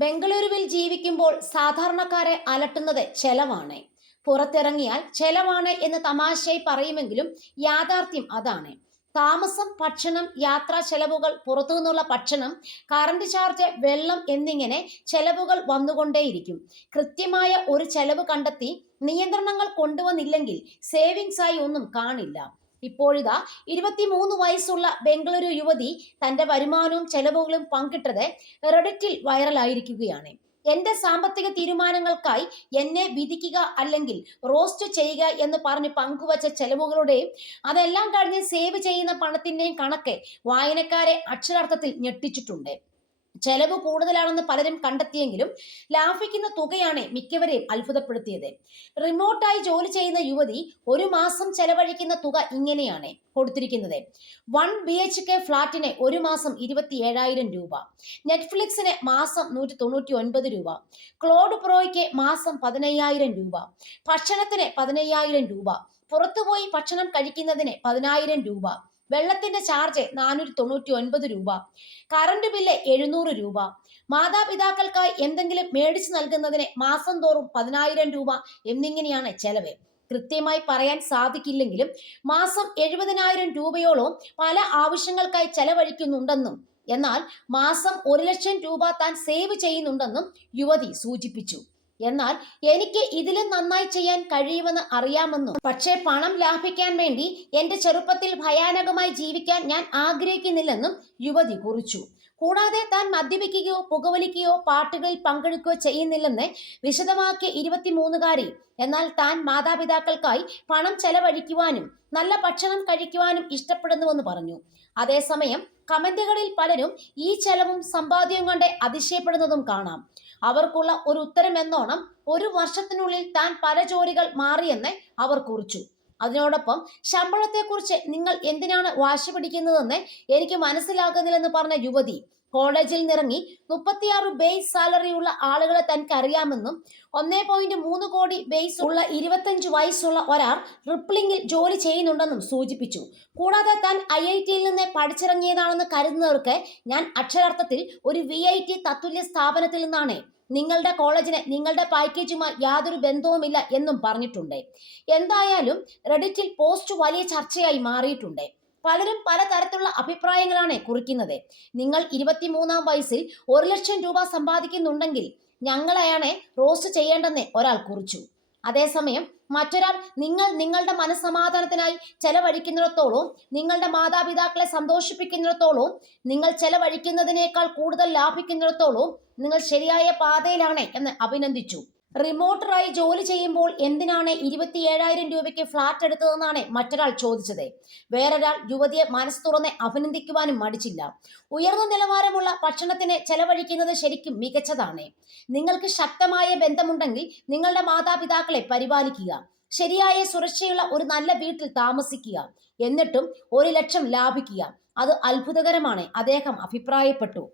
ബംഗളൂരുവിൽ ജീവിക്കുമ്പോൾ സാധാരണക്കാരെ അലട്ടുന്നത് ചെലവാണ്. പുറത്തിറങ്ങിയാൽ ചെലവാണ് എന്ന് തമാശയായി പറയുമെങ്കിലും യാഥാർത്ഥ്യം അതാണ്. താമസം ഭക്ഷണം യാത്രാ ചെലവുകൾ പുറത്തു നിന്നുള്ള ഭക്ഷണം കറണ്ട് ചാർജ് വെള്ളം എന്നിങ്ങനെ ചെലവുകൾ വന്നുകൊണ്ടേയിരിക്കും. കൃത്യമായ ഒരു ചെലവ് കണ്ടെത്തി നിയന്ത്രണങ്ങൾ കൊണ്ടുവന്നില്ലെങ്കിൽ സേവിങ്സ് ആയി ഒന്നും കാണില്ല. ഇപ്പോഴിതാ ഇരുപത്തിമൂന്ന് വയസ്സുള്ള ബംഗളൂരു യുവതി തന്റെ വരുമാനവും ചെലവുകളും പങ്കിട്ടത് റെഡിറ്റിൽ വൈറലായിരിക്കുകയാണ്. എന്റെ സാമ്പത്തിക തീരുമാനങ്ങൾക്കായി എന്നെ വിധിക്കുക അല്ലെങ്കിൽ റോസ്റ്റ് ചെയ്യുക എന്ന് പറഞ്ഞ് പങ്കുവച്ച ചെലവുകളുടെയും അതെല്ലാം കഴിഞ്ഞ് സേവ് ചെയ്യുന്ന പണത്തിന്റെയും കണക്ക് വായനക്കാരെ അക്ഷരാർത്ഥത്തിൽ ഞെട്ടിച്ചിട്ടുണ്ട്. ചെലവ് കൂടുതലാണെന്ന് പലരും കണ്ടെത്തിയെങ്കിലും ലാഭിക്കുന്ന തുകയാണ് മിക്കവരെയും അത്ഭുതപ്പെടുത്തിയത്. റിമോട്ടായി ജോലി ചെയ്യുന്ന യുവതി ഒരു മാസം ചെലവഴിക്കുന്ന തുക ഇങ്ങനെയാണ് കൊടുത്തിരിക്കുന്നത്. വൺ ബി എച്ച് കെ ഫ്ലാറ്റിന് ഒരു മാസം ഇരുപത്തി ഏഴായിരം രൂപ. നെറ്റ്ഫ്ലിക്സിന് മാസം നൂറ്റി തൊണ്ണൂറ്റി ഒൻപത് രൂപ. ക്ലോഡ് പ്രോയ്ക്ക് മാസം പതിനയ്യായിരം രൂപ. ഭക്ഷണത്തിന് പതിനയ്യായിരം രൂപ. പുറത്തുപോയി ഭക്ഷണം കഴിക്കുന്നതിന് പതിനായിരം രൂപ. വെള്ളത്തിന്റെ ചാർജ് നാനൂറ്റി തൊണ്ണൂറ്റി ഒൻപത് രൂപ. കറണ്ട് ബില്ല് എഴുന്നൂറ് രൂപ. മാതാപിതാക്കൾക്കായി എന്തെങ്കിലും മേടിച്ചു നൽകുന്നതിന് മാസം തോറും പതിനായിരം രൂപ എന്നിങ്ങനെയാണ് ചെലവ്. കൃത്യമായി പറയാൻ സാധിക്കില്ലെങ്കിലും മാസം എഴുപതിനായിരം രൂപയോളം പല ആവശ്യങ്ങൾക്കായി ചെലവഴിക്കുന്നുണ്ടെന്നും എന്നാൽ മാസം ഒരു ലക്ഷം രൂപ താൻ സേവ് ചെയ്യുന്നുണ്ടെന്നും യുവതി സൂചിപ്പിച്ചു. എന്നാൽ എനിക്ക് ഇതിലും നന്നായി ചെയ്യാൻ കഴിയുമെന്ന് അറിയാമെന്നും പക്ഷേ പണം ലാഭിക്കാൻ വേണ്ടി എന്റെ ചെറുപ്പത്തിൽ ഭയാനകമായി ജീവിക്കാൻ ഞാൻ ആഗ്രഹിക്കുന്നില്ലെന്നും യുവതി കുറിച്ചു. കൂടാതെ താൻ മദ്യപിക്കുകയോ പുകവലിക്കുകയോ പാട്ടുകളിൽ പങ്കെടുക്കുകയോ ചെയ്യുന്നില്ലെന്ന് വിശദമാക്കിയ ഇരുപത്തിമൂന്നുകാരി. എന്നാൽ താൻ മാതാപിതാക്കൾക്കായി പണം ചെലവഴിക്കുവാനും നല്ല ഭക്ഷണം കഴിക്കുവാനും ഇഷ്ടപ്പെടുന്നുവെന്ന് പറഞ്ഞു. അതേസമയം കമന്റുകളിൽ പലരും ഈ ചെലവും സമ്പാദ്യവും കൊണ്ട് അതിശയപ്പെടുന്നതും കാണാം. അവർക്കുള്ള ഒരു ഉത്തരം എന്നോണം ഒരു വർഷത്തിനുള്ളിൽ താൻ പല ജോലികൾ മാറിയെന്ന് അവർ കുറിച്ചു. അതിനോടൊപ്പം ശമ്പളത്തെക്കുറിച്ച് നിങ്ങൾ എന്തിനാണ് വാശി പിടിക്കുന്നതെന്ന് എനിക്ക് മനസ്സിലാകുന്നില്ലെന്ന് പറഞ്ഞ യുവതി കോളേജിൽ നിറങ്ങി മുപ്പത്തിയാറ് ബേസ് സാലറിയുള്ള ആളുകളെ തനിക്ക് അറിയാമെന്നും ഒന്നേ പോയിന്റ് മൂന്ന് കോടി ബേസ് ഉള്ള ഇരുപത്തഞ്ച് വയസ്സുള്ള ഒരാൾ റിപ്ലിംഗിൽ ജോലി ചെയ്യുന്നുണ്ടെന്നും സൂചിപ്പിച്ചു. കൂടാതെ താൻ ഐ ഐ ടിയിൽ നിന്ന് പഠിച്ചിറങ്ങിയതാണെന്ന് കരുതുന്നവർക്ക് ഞാൻ അക്ഷരാർത്ഥത്തിൽ ഒരു വി ഐ ടി തത്തുല്യ സ്ഥാപനത്തിൽ നിന്നാണ്. നിങ്ങളുടെ കോളേജിന് നിങ്ങളുടെ പാക്കേജുമായി യാതൊരു ബന്ധവുമില്ല എന്നും പറഞ്ഞിട്ടുണ്ട്. എന്തായാലും റെഡിറ്റിൽ പോസ്റ്റ് വലിയ ചർച്ചയായി മാറിയിട്ടുണ്ട്. പലരും പലതരത്തിലുള്ള അഭിപ്രായങ്ങളാണ് കുറിക്കുന്നത്. നിങ്ങൾ ഇരുപത്തിമൂന്നാം വയസ്സിൽ ഒരു ലക്ഷം രൂപ സമ്പാദിക്കുന്നുണ്ടെങ്കിൽ ഞങ്ങളെയാണ് റോസ്റ്റ് ചെയ്യേണ്ടെന്ന് ഒരാൾ കുറിച്ചു. അതേസമയം മറ്റൊരാൾ നിങ്ങൾ നിങ്ങളുടെ മനസ്സമാധാനത്തിനായി ചെലവഴിക്കുന്നിടത്തോളം നിങ്ങളുടെ മാതാപിതാക്കളെ സന്തോഷിപ്പിക്കുന്നിടത്തോളം നിങ്ങൾ ചെലവഴിക്കുന്നതിനേക്കാൾ കൂടുതൽ ലാഭിക്കുന്നിടത്തോളം നിങ്ങൾ ശരിയായ പാതയിലാണ് എന്ന് അഭിനന്ദിച്ചു. റിമോട്ടറായി ജോലി ചെയ്യുമ്പോൾ എന്തിനാണ് ഇരുപത്തി ഏഴായിരം രൂപയ്ക്ക് ഫ്ളാറ്റ് എടുത്തതെന്നാണ് മറ്റൊരാൾ ചോദിച്ചത്. വേറൊരാൾ യുവതിയെ മനസ്സ് തുറന്ന് അഭിനന്ദിക്കുവാനും മടിച്ചില്ല. ഉയർന്ന നിലവാരമുള്ള ഭക്ഷണത്തിന് ചെലവഴിക്കുന്നത് ശരിക്കും മികച്ചതാണ്. നിങ്ങൾക്ക് ശക്തമായ ബന്ധമുണ്ടെങ്കിൽ നിങ്ങളുടെ മാതാപിതാക്കളെ പരിപാലിക്കുക. ശരിയായ സുരക്ഷയുള്ള ഒരു നല്ല വീട്ടിൽ താമസിക്കുക. എന്നിട്ടും ഒരു ലക്ഷം ലാഭിക്കുക. അത് അത്ഭുതകരമാണ്. അദ്ദേഹം അഭിപ്രായപ്പെട്ടു.